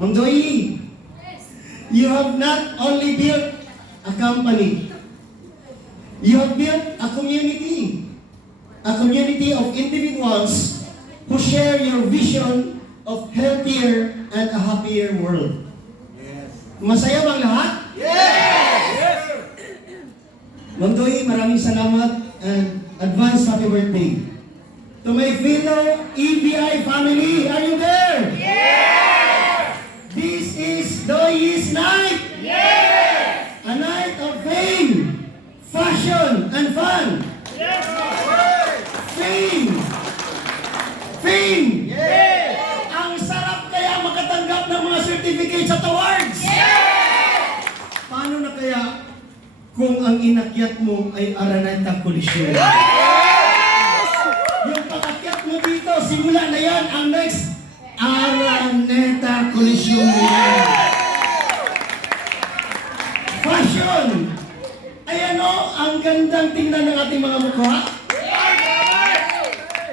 Ma'am Joey, you have not only built a company, you have built a community of individuals who share your vision of healthier and a happier world. Yes. Masaya bang lahat? Yes! Ma'am Joey, maraming salamat and advance happy birthday. To my fellow EBI family, are you there? Yes! This is Doy's night! Yes! A night of fame, fashion, and fun. Yes! Fame! Fame! Yes! Ang sarap kaya makatanggap ng mga certificates at awards! Yes! Paano na kaya kung ang inakyat mo ay Araneta Coliseum? Yung pakakyat mo dito, simula na yan ang next Araneta Coliseum na yan. Fashion! Ay ano, ang gandang tingnan ng ating mga mukha.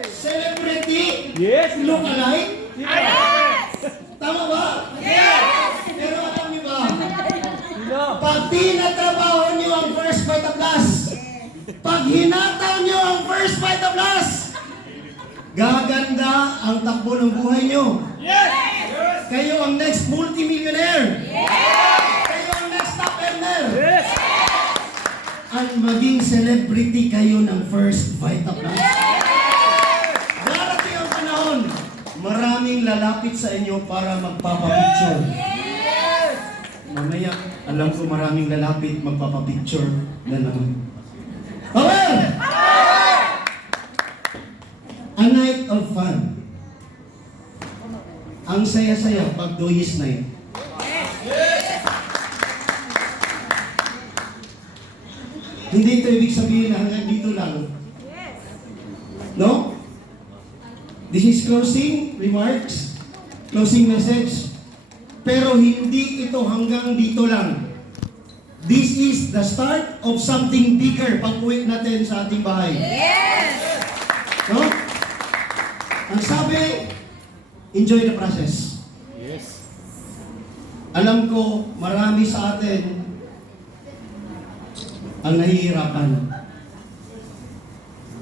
Celebrity? Yes! Look alike? Yes! Tama ba? Yes! Pero alam niyo ba, pag tinatrabaho niyo ang First Vita Plus, pag hinataw niyo ang First Vita Plus, gaganda ang takbo ng buhay niyo. Yes! Kayo ang next multimillionaire. Yes! Kayo ang next top earner. Yes! At maging celebrity kayo ng First Vita Plus. Darating ang panahon, maraming lalapit sa inyo para magpapapicture. Mamaya, alam ko maraming lalapit magpapapicture na naman. Power! A night of fun. Ang saya-saya pag Doy's night. Hindi ito ibig sabihin na hanggang dito lang. No? This is closing remarks, closing message. Pero hindi ito hanggang dito lang. This is the start of something bigger pag-uwi natin sa ating bahay. Yes! No? Ang sabi, enjoy the process. Yes! Alam ko, marami sa atin ang nahihirapan.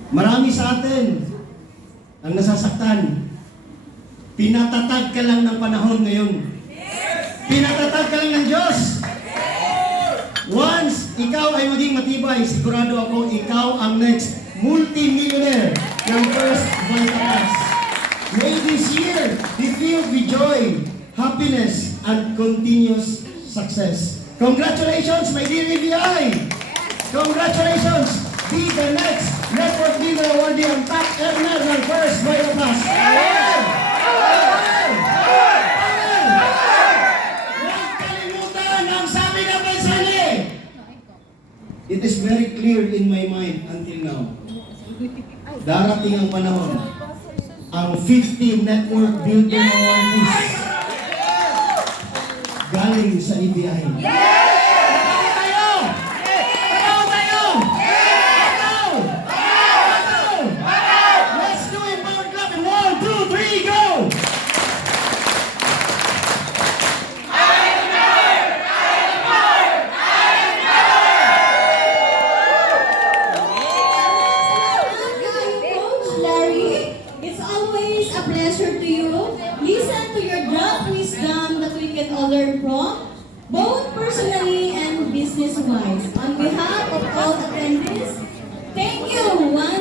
Marami sa atin ang nasasaktan. Pinatatag ka lang ng panahon ngayon. Pinatatag ka lang ng Diyos. Once ikaw ay maging matibay, sigurado ako ikaw ang next multi-millionaire ng First Vita Plus. May this year be filled with joy, happiness, and continuous success. Congratulations, my dear EBI! Congratulations! Be the next Network Leader Awardee ang top earner ng First Vita Plus. Huwag kalimutan ang sabi ng Pansali! It is very clear in my mind until now. Darating ang panahon, ang 50 Network Builder Awardees galing sa EBI. Let's do it, power clap in 1, 2, 3, go! Coach Larry, it's always a pleasure to you. Listen to your drop wisdom that we can all learn from, both personally and business-wise. On behalf of all attendees, thank you once